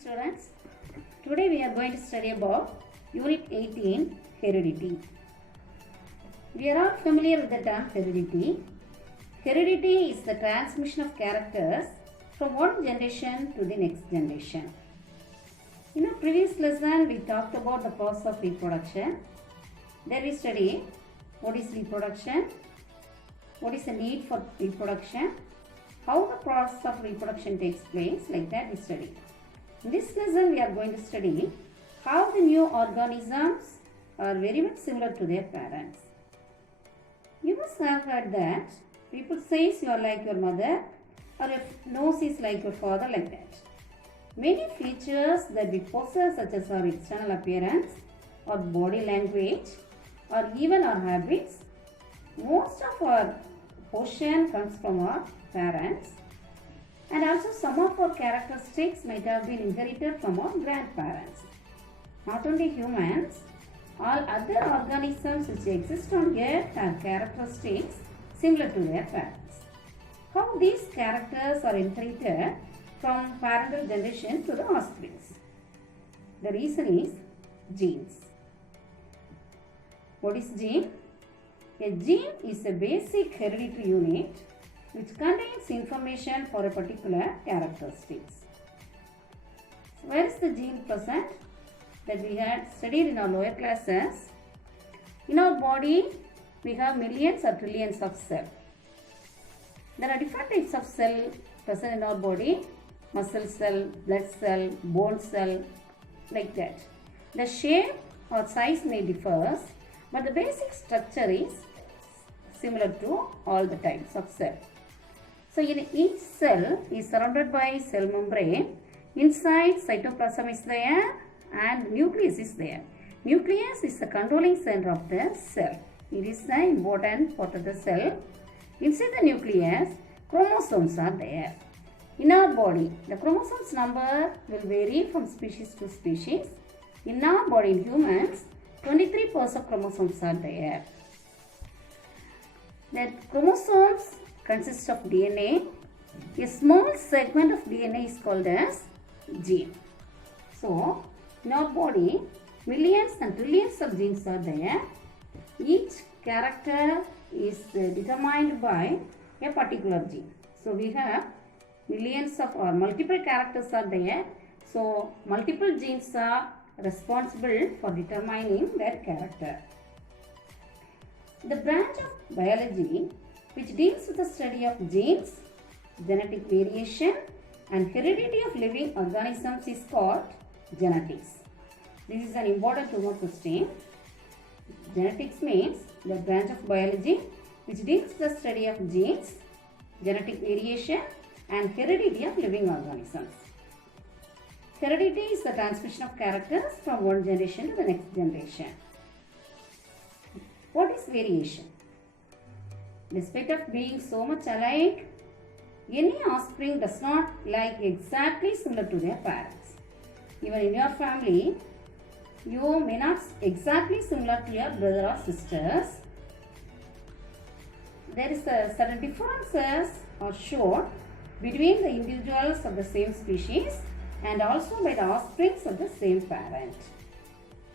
students. Today we are going to study about Unit 18 Heredity. We are all familiar with the term heredity. Heredity is the transmission of characters from one generation to the next generation. In our previous lesson we talked about the process of reproduction. There we study what is reproduction, what is the need for reproduction, how the process of reproduction takes place, like that we study. In this lesson we are going to study how the new organisms are very much similar to their parents. You must have heard that people say you are like your mother, or your nose is like your father, like that. Many features that we possess, such as our external appearance, or body language, or even our habits, most of our portion comes from our parents, and also some of our characteristics might have been inherited from our grandparents. Not only humans, all other organisms which exist on earth have characteristics similar to their parents. How these characters are inherited from parental generation to the offspring? The reason is genes. What is gene? A gene is a basic hereditary unit which contains information for a particular characteristics. So where is the gene present? That we had studied in our lower classes. In our body, we have millions or trillions of cells. There are different types of cells present in our body: muscle cell, blood cell, bone cell, like that. The shape or size may differ, but the basic structure is similar to all the types of cell. So in each cell is surrounded by cell membrane. Inside, cytoplasm is there and nucleus is there. Nucleus is the controlling center of the cell. It is the important part of the cell. Inside the nucleus, chromosomes are there. In our body, the chromosomes number will vary from species to species. In our body, in humans, 23 pairs of chromosomes are there. The chromosomes consist of DNA. A small segment of DNA is called as gene. So, in our body, millions and trillions of genes are there. Each character is determined by a particular gene. So, we have millions of or multiple characters are there. So, multiple genes are responsible for determining their character. The branch of biology which deals with the study of genes, genetic variation and heredity of living organisms is called genetics. This is an important two-mark question. Genetics means the branch of biology which deals with the study of genes, genetic variation and heredity of living organisms. Heredity is the transmission of characters from one generation to the next generation. What is variation? Despite of being so much alike, any offspring does not like exactly similar to their parents. Even in your family, you may not exactly similar to your brother or sisters. There is a certain differences are shown between the individuals of the same species and also by the offspring of the same parent.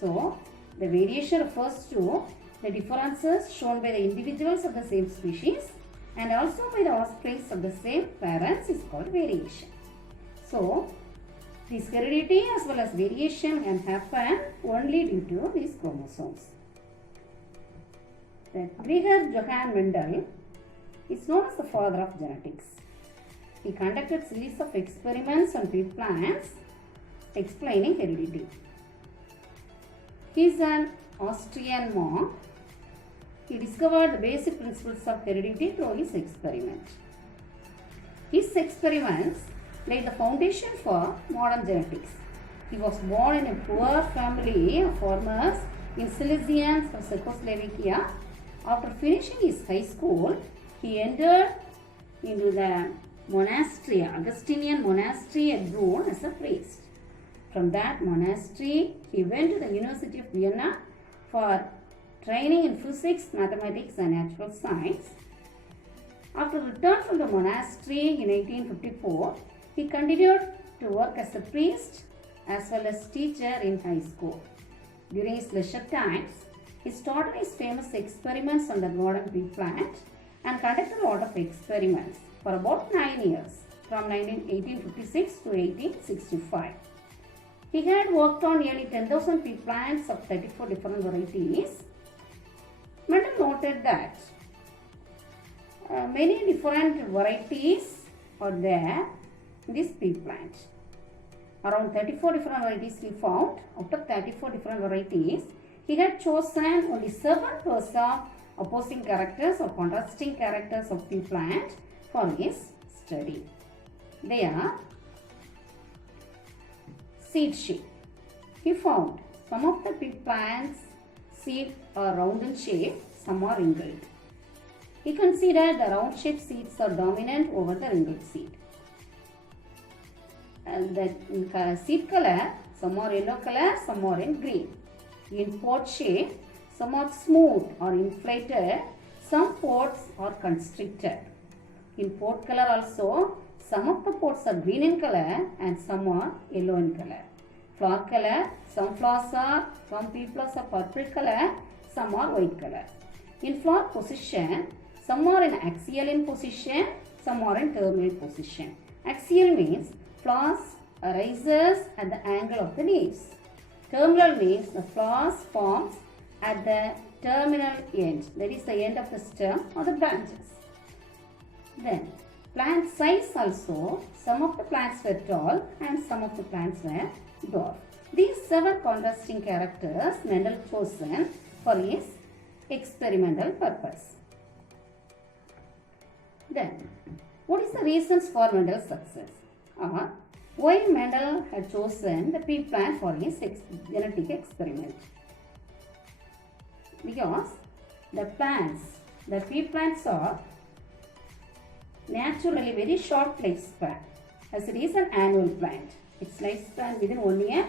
So, the variation refers to the differences shown by the individuals of the same species and also by the offspring of the same parents is called variation. So, this heredity as well as variation can happen only due to these chromosomes. Gregor Johann Mendel is known as the father of genetics. He conducted series of experiments on pea plants explaining heredity. He is an Austrian monk. He discovered the basic principles of heredity through his experiment. His experiments laid the foundation for modern genetics. He was born in a poor family of farmers in Silesian from Czechoslovakia. After finishing his high school, he entered into the monastery, Augustinian monastery at Brunn as a priest. From that monastery, he went to the University of Vienna for training in physics, mathematics and natural science. After return from the monastery in 1854, he continued to work as a priest as well as teacher in high school. During his leisure times, he started his famous experiments on the garden pea plant and conducted a lot of experiments for about 9 years from 1856 to 1865. He had worked on nearly 10,000 pea plants of 34 different varieties. Mendel noted that many different varieties are there in this pea plant. Around 34 different varieties he found. Out of 34 different varieties, he had chosen only 7 pairs of opposing characters or contrasting characters of pea plant for his study. They are seed shape. He found some of the pea plants' seeds are round in shape, some are wrinkled. He considered the round shaped seeds are dominant over the wrinkled seed. And the seed color, some are yellow color, some are in green. In pod shape, some are smooth or inflated, some pods are constricted. In pod color also, some of the pods are green in color and some are yellow in color. Flower color, some pea flowers are purple color, some are white color. In flower position, some are in axial in position, some are in terminal position. Axial means flowers rises at the angle of the leaves. Terminal means the flowers forms at the terminal end, that is the end of the stem or the branches. Then plant size also, some of the plants were tall and some of the plants were dwarf. These 7 contrasting characters Mendel chosen for his experimental purpose. Then, what is the reasons for Mendel's success? Or why Mendel had chosen the pea plant for his genetic experiment? Because the pea plants are naturally very short lifespan, as it is an annual plant. Its lifespan within 1 year,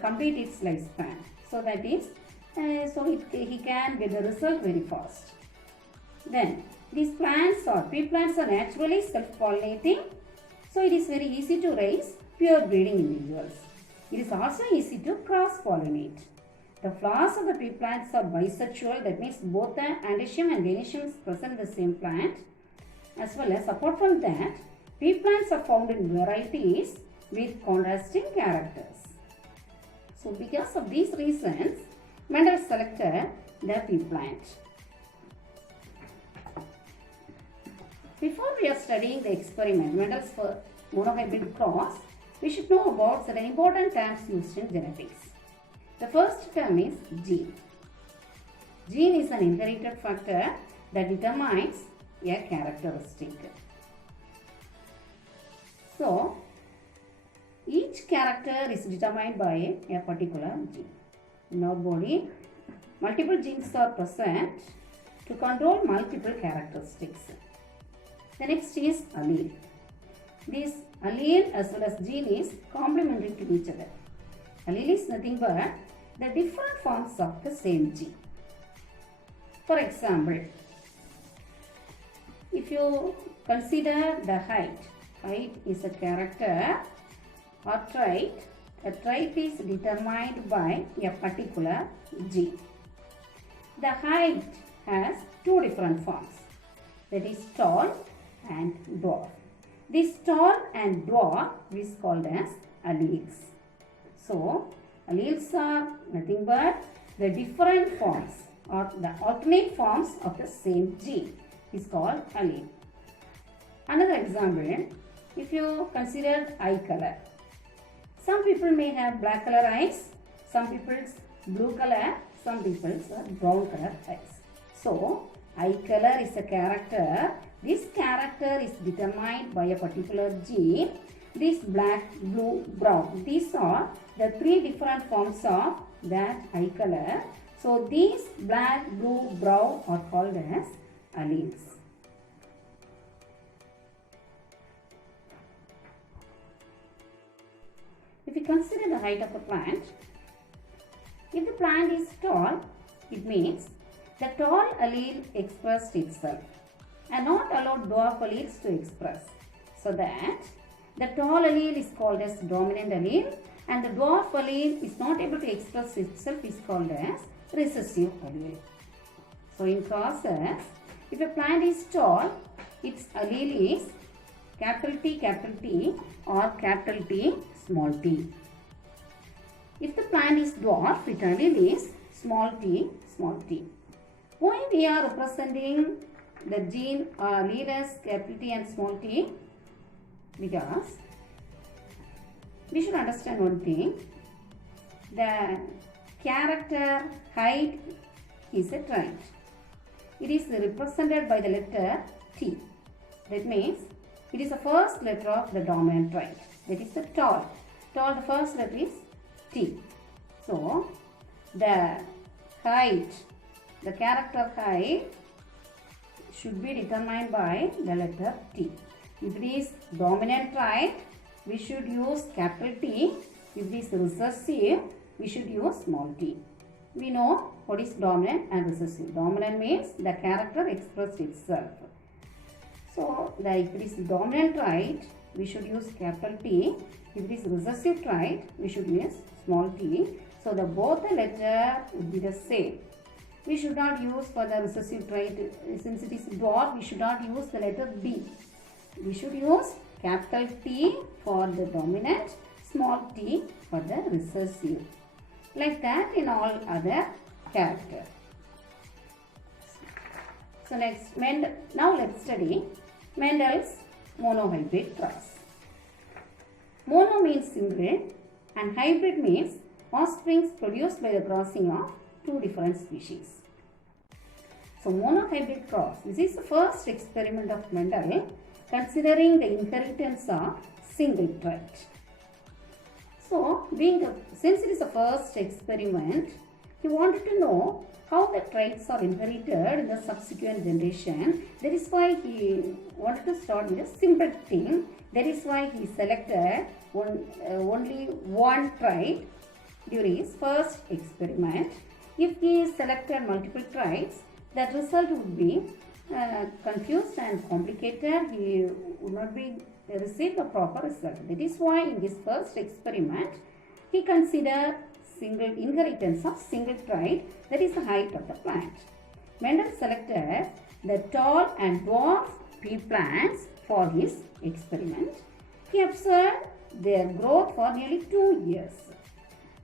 complete its lifespan. So that is, he can get the result very fast. Then these pea plants are naturally self-pollinating. So it is very easy to raise pure breeding individuals. It is also easy to cross-pollinate. The flowers of the pea plants are bisexual, that means both the antecium and gynoecium is present in the same plant. As well as, apart from that, pea plants are found in varieties with contrasting characters. So because of these reasons, Mendel selected the pea plant. Before we are studying the experiment, Mendel's monohybrid cross, we should know about certain important terms used in genetics. The first term is gene. Gene is an inherited factor that determines a characteristic. So, each character is determined by a particular gene. In our body, multiple genes are present to control multiple characteristics. The next is allele. This allele as well as gene is complementary to each other. Allele is nothing but the different forms of the same gene. For example, if you consider the height is a character or trait. A trait is determined by a particular gene. The height has 2 different forms, that is tall and dwarf. This tall and dwarf is called as alleles. So, alleles are nothing but the different forms or the alternate forms of the same gene is called allele. Another example, if you consider eye color. Some people may have black color eyes, some people's blue color, some people's brown color eyes. So, eye color is a character. This character is determined by a particular gene. This black, blue, brown. These are the 3 different forms of that eye color. So, these black, blue, brown are called as alleles. If you consider the height of a plant, if the plant is tall, it means the tall allele expressed itself and not allowed dwarf alleles to express. So that The tall allele is called as dominant allele, and the dwarf allele is not able to express itself is called as recessive allele. So in process, if a plant is tall, its allele is capital T or capital T small t. If the plant is dwarf, its allele is small t. Why we are representing the gene allele as capital T and small t? Because we should understand one thing. The character height is a trait. It is represented by the letter T. That means it is the first letter of the dominant trait. That is the tall. The first letter is T. So the height, the character height should be determined by the letter T. If it is dominant trait, we should use capital T. If it is recessive, we should use small t. We know what is dominant and recessive. Dominant means the character expressed itself. So, if it is dominant trait, we should use capital T. If it is recessive trait, we should use small t. So, both the letter would be the same. We should not use for the recessive trait, since it is dwarf, we should not use the letter D. We should use capital T for the dominant, small t for the recessive. Like that in all other characters. So now let's study Mendel's monohybrid cross. Mono means single and hybrid means offsprings produced by the crossing of two different species. So monohybrid cross, this is the first experiment of Mendel considering the inheritance of single trait. So since it is the first experiment, he wanted to know how the traits are inherited in the subsequent generation. That is why he wanted to start with a simple thing. That is why he selected only one trait during his first experiment. If he selected multiple traits, the result would be confused and complicated. He would not receive the proper result. That is why in this first experiment, he considered single inheritance of single trait, that is the height of the plant. Mendel selected the tall and dwarf pea plants for his experiment. He observed their growth for nearly 2 years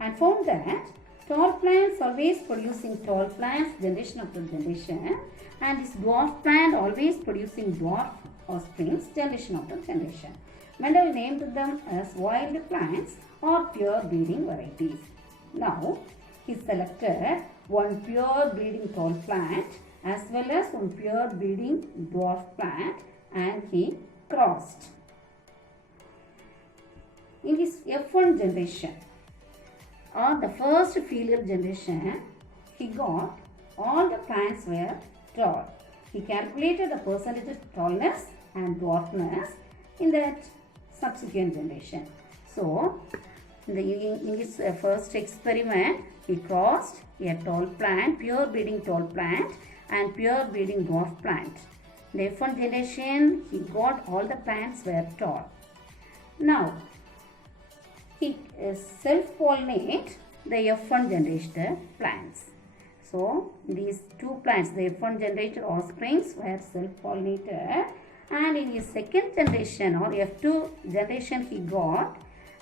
and found that tall plants always producing tall plants generation after generation, and this dwarf plant always producing dwarf offsprings generation after generation. Mendel named them as wild plants or pure breeding varieties. Now, he selected one pure breeding tall plant as well as one pure breeding dwarf plant, and he crossed. In his F1 generation, or the first filial generation, he got all the plants were tall. He calculated the percentage of tallness and dwarfness in that subsequent generation. So, in his first experiment, he crossed a tall plant, pure breeding tall plant and pure breeding dwarf plant. In the F1 generation, he got all the plants were tall. Now, he self-pollinate the F1 generated plants. So, these two plants, the F1 generated offsprings were self-pollinated, and in his second generation or F2 generation, he got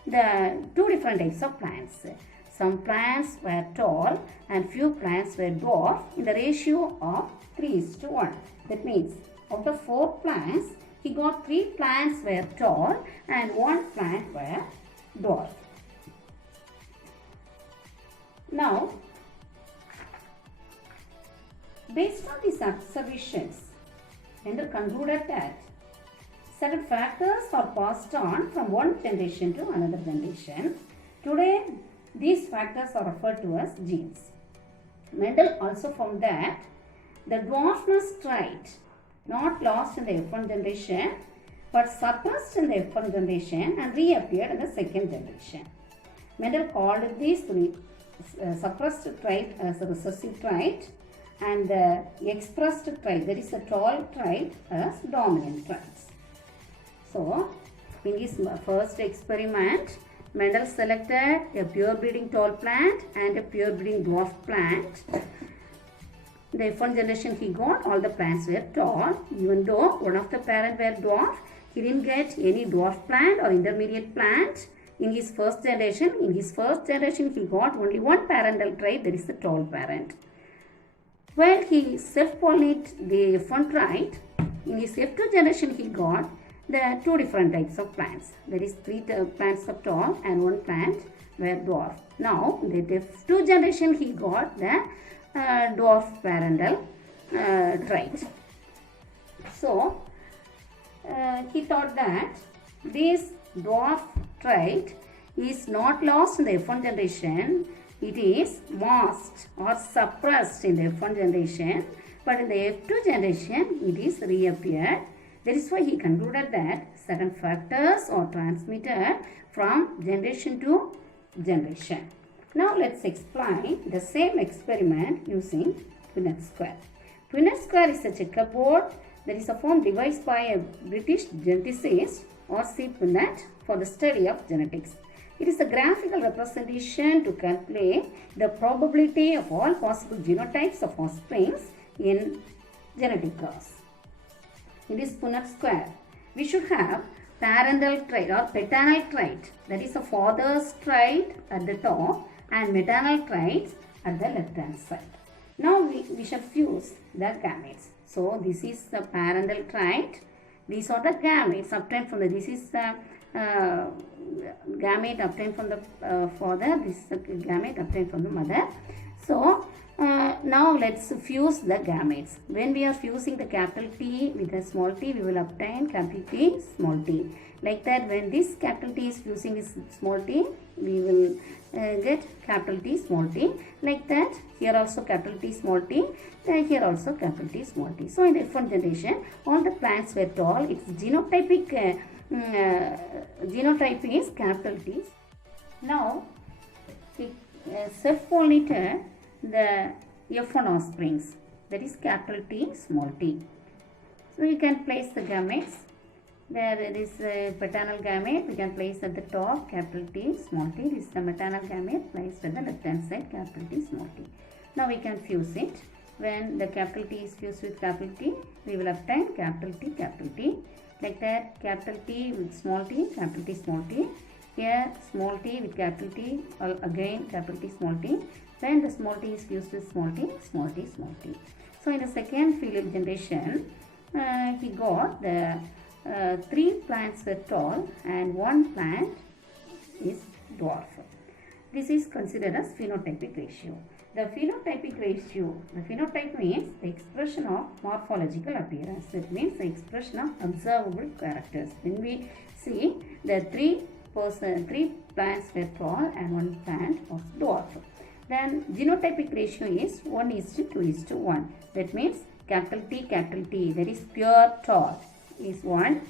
the two different types of plants. Some plants were tall and few plants were dwarf in the ratio of 3:1. That means out of 4 plants, he got 3 plants were tall and 1 plant were dwarf. Now, based on these observations, Mendel concluded that certain factors are passed on from one generation to another generation. Today, these factors are referred to as genes. Mendel also found that the dwarfness trait not lost in the F1 generation but suppressed in the F1 generation and reappeared in the second generation. Mendel called this suppressed trait as a recessive trait and the expressed trait, that is a tall trait, as dominant traits. So, In his first experiment, Mendel selected a pure breeding tall plant and a pure breeding dwarf plant. The F1 generation he got, all the plants were tall. Even though one of the parents were dwarf, he didn't get any dwarf plant or intermediate plant. In his first generation, he got only one parental trait, that is the tall parent. While he self-pollinated the F1 trait, in his F2 generation he got the two different types of plants. There is three plants of tall and one plant were dwarf. Now, the F2 generation he got the dwarf parental trait. So, he thought that this dwarf trait is not lost in the F1 generation, it is masked or suppressed in the F1 generation, but in the F2 generation it is reappeared. That is why he concluded that certain factors are transmitted from generation to generation. Now let's explain the same experiment using Punnett square. Punnett square is a checkerboard that is a form devised by a British geneticist R.C. Punnett for the study of genetics. It is a graphical representation to calculate the probability of all possible genotypes of offsprings in genetic class. In this Punnett square, we should have parental trait or paternal trait, that is a father's trait at the top and maternal traits at the left hand side. Now we shall fuse the gametes. So this is the parental trait. These are the gametes obtained from this is the gamete obtained from the father. This is the gamete obtained from the mother. So now let's fuse the gametes. When we are fusing the capital T with a small t, we will obtain capital T, small t. Like that, when this capital T is fusing this small t, we will get capital T, small t. Like that, here also capital T, small t. Here also capital T, small t. So in the F1 generation, all the plants were tall. Its genotypic genotype is capital T. Now, self-pollinated the F1 offsprings, that is capital T, small t. So you can place the gametes. There is a paternal gamete, we can place at the top capital T, small t. This is the maternal gamete placed at the left hand side, capital T, small t. Now we can fuse it. When the capital T is fused with capital T, we will obtain capital T, capital T. Like that, capital T with small t, capital T, small t. Here small t with capital T, again capital T, small t. Then the small t is fused with small t, small t, small t. So in the second filial generation, he got the 3 plants were tall and 1 plant is dwarf. This is considered as phenotypic ratio. The phenotypic ratio, the phenotype means the expression of morphological appearance. That means the expression of observable characters. When we see the 3 plants were tall and 1 plant was dwarf, then genotypic ratio is 1:2:1. That means capital T, that is pure tall, is 1.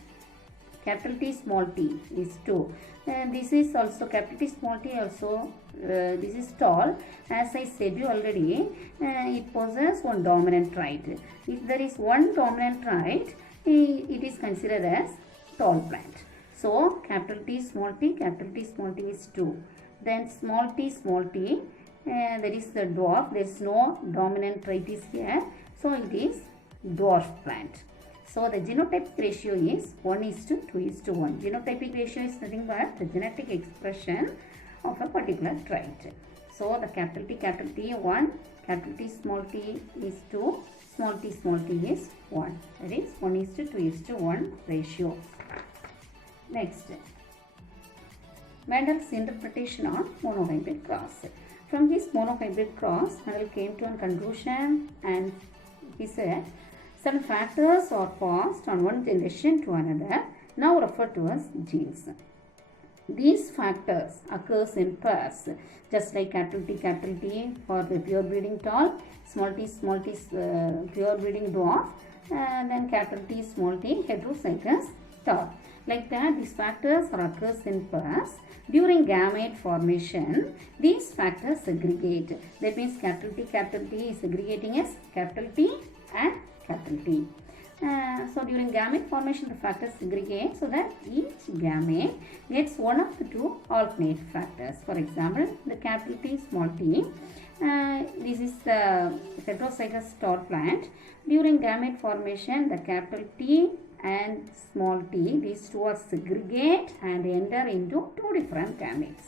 Capital T, small t is 2. And this is also capital T, small t also, this is tall. As I said you already, it possesses one dominant trait. If there is one dominant trait, it is considered as tall plant. So, capital T, small t is 2. Then small t, there is the dwarf. There is no dominant trait is here. So, it is dwarf plant. So, the genotypic ratio is 1:2:1. Genotypic ratio is nothing but the genetic expression of a particular trait. So, the capital T 1, capital T, small t is 2, small t is 1. That is 1:2:1 ratio. Next, Mendel's interpretation on monohybrid cross. From his monohybrid cross, Mendel came to a conclusion and he said, certain factors are passed on one generation to another, now referred to as genes. These factors occurs in pairs, just like capital T for the pure breeding tall, small t pure breeding dwarf, and then capital T, small t heterozygous tall. Like that, these factors occurs in pairs. During gamete formation, these factors segregate. That means capital T is segregating as capital T and capital T. So during gamete formation, the factors segregate so that each gamete gets one of the two alternate factors. For example, the capital T, small t. This is the heterozygous star plant. During gamete formation, the capital T and small t, these two are segregate and enter into two different gametes.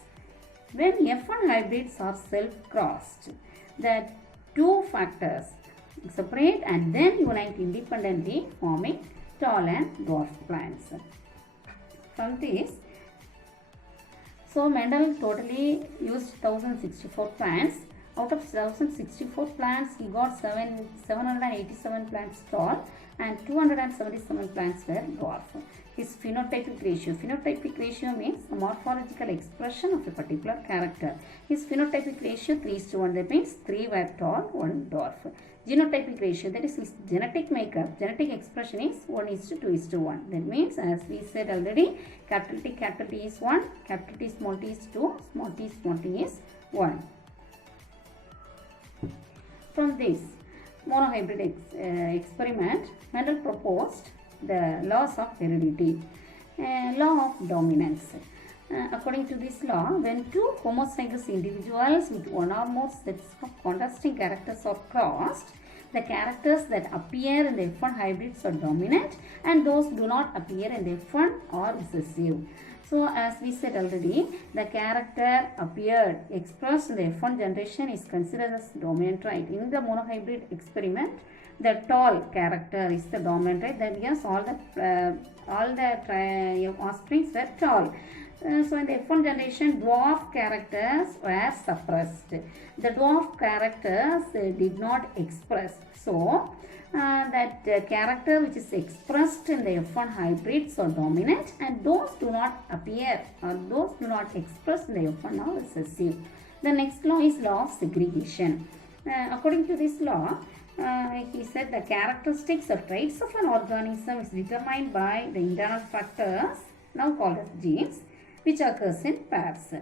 When F1 hybrids are self-crossed, the two factors separate and then unite independently, forming tall and dwarf plants. From this, so Mendel totally used 1064 plants. Out of 1064 plants, he got 787 plants tall and 277 plants were dwarf. His phenotypic ratio means the morphological expression of a particular character. His phenotypic ratio 3:1, that means 3 were tall, 1 dwarf. Genotypic ratio, that is his genetic makeup, genetic expression is 1:2:1. That means, as we said already, capital T is 1, capital T small t is 2, small t is 1. From this monohybrid experiment, Mendel proposed the laws of heredity, law of dominance. According to this law, when two homozygous individuals with one or more sets of contrasting characters are crossed, the characters that appear in the F1 hybrids are dominant and those do not appear in the F1 are recessive. So, as we said already, the character appeared expressed in the F1 generation is considered as dominant trait. In the monohybrid experiment, the tall character is the dominant trait. That means all the offsprings were tall. So, in the F1 generation, dwarf characters were suppressed. The dwarf characters did not express. So, that character which is expressed in the F1 hybrids are dominant and those do not appear or those do not express in the F1 are recessive. The next law is law of segregation. According to this law, he said the characteristics or traits of an organism is determined by the internal factors, now called as genes, which occurs in pairs.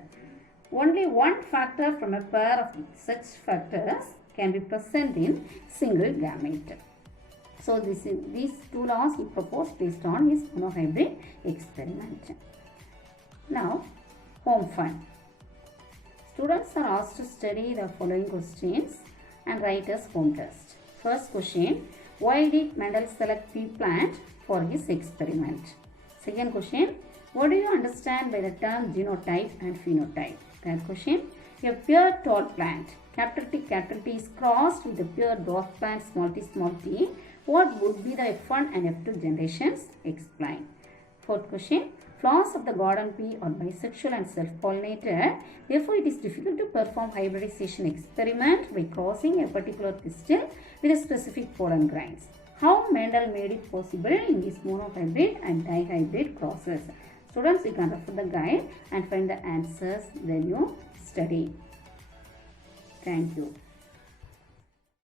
Only one factor from a pair of such factors can be present in single gamete. So these two laws he proposed based on his monohybrid experiment. Now, home fun. Students are asked to study the following questions and write as home test. First question, why did Mendel select pea plant for his experiment? Second question, what do you understand by the term genotype and phenotype? Third question, a pure tall plant, capital T is crossed with a pure dwarf plant, small t. What would be the F1 and F2 generations? Explain. Fourth question, flowers of the garden pea are bisexual and self-pollinated. Therefore, it is difficult to perform hybridization experiment by crossing a particular pistil with a specific pollen grains. How Mendel made it possible in his monohybrid and dihybrid crosses? Students, you can refer the guide and find the answers when you study. Thank you.